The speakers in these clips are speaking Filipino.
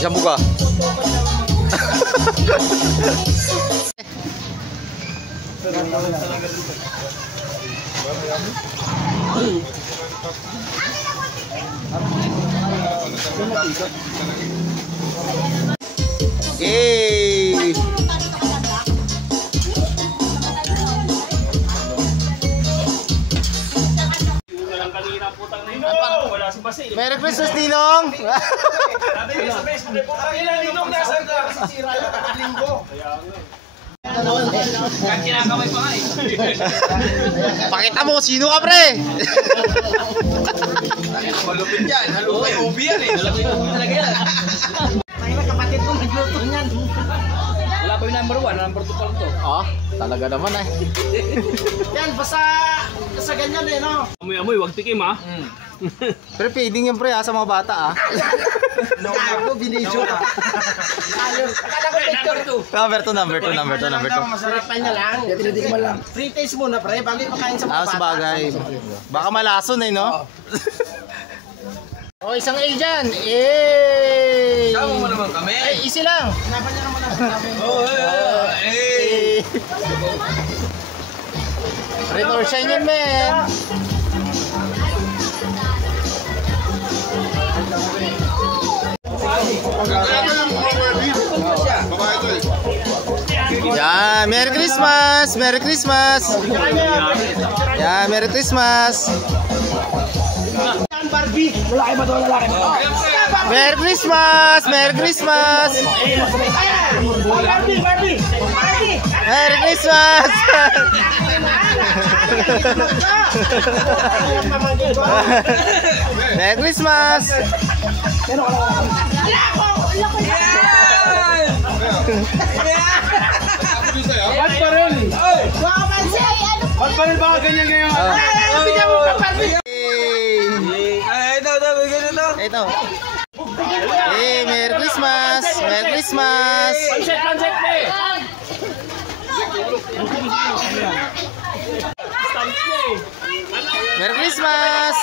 Yan buka. Yay! Merry Christmas, Ninong! Pakita mo kung sino ka, pre! Malupit yan. Halupay, ubi yan eh. Malupit talaga yan. Kapatid ko nagluto niyan. Wala pa yung number 1, number 2 pa lang to. Ah, talaga naman eh. Yan, basta ganyan eh, no? Amoy-amoy, wag tikim ha. Pero feeding yung pre sa mga bata ah. Gago, binidyo ka. Akala ko picture. Number 2. Masarap pa niya lang. Free taste muna, pre, bago ipakain sa mga bata. Sabagay. Baka malason eh, no? Oh, isang A dyan. Sama mo naman kami. Ay, easy lang. Hanapan niya naman ang sinabi. Red or shine yun, man. Yeah, Merry Christmas! Merry Christmas! Yeah, Merry Christmas! Barbie! Lalaki ba ito? Lalaki ba ito? Merry Christmas! Merry Christmas! Barbie! Merry Christmas! Merry Christmas! Ba't pa rin? Ba't pa rin baka ganyan ngayon? Bigyan mo pa Barbie! Ito. Hey, Merry Christmas! Merry Christmas! Pansek pe! Merry Christmas!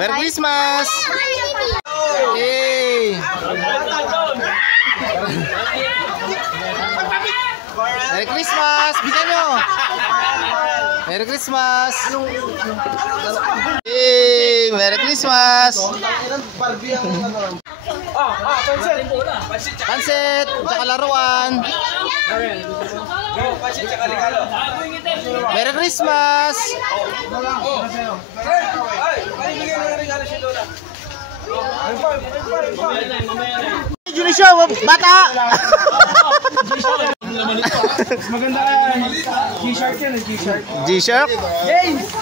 Merry Christmas! Hey! Merry Christmas! Bigyan nyo! Merry Christmas! Hey! Merry Christmas! Pansit! Tsaka laruan! Merry Christmas! Julisyo! Bata! Maganda yan. G-Shark yan, G-Shark. G-Shark?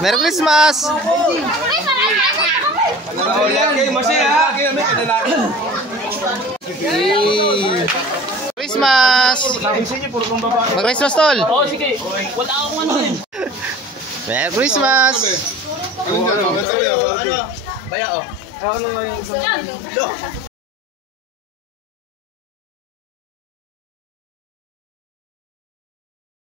Merry Christmas! Christmas! Mag-Christmas tol! Oo, sige. Wala akong ano eh. Merry Christmas! Baya, oh. Ano nga yung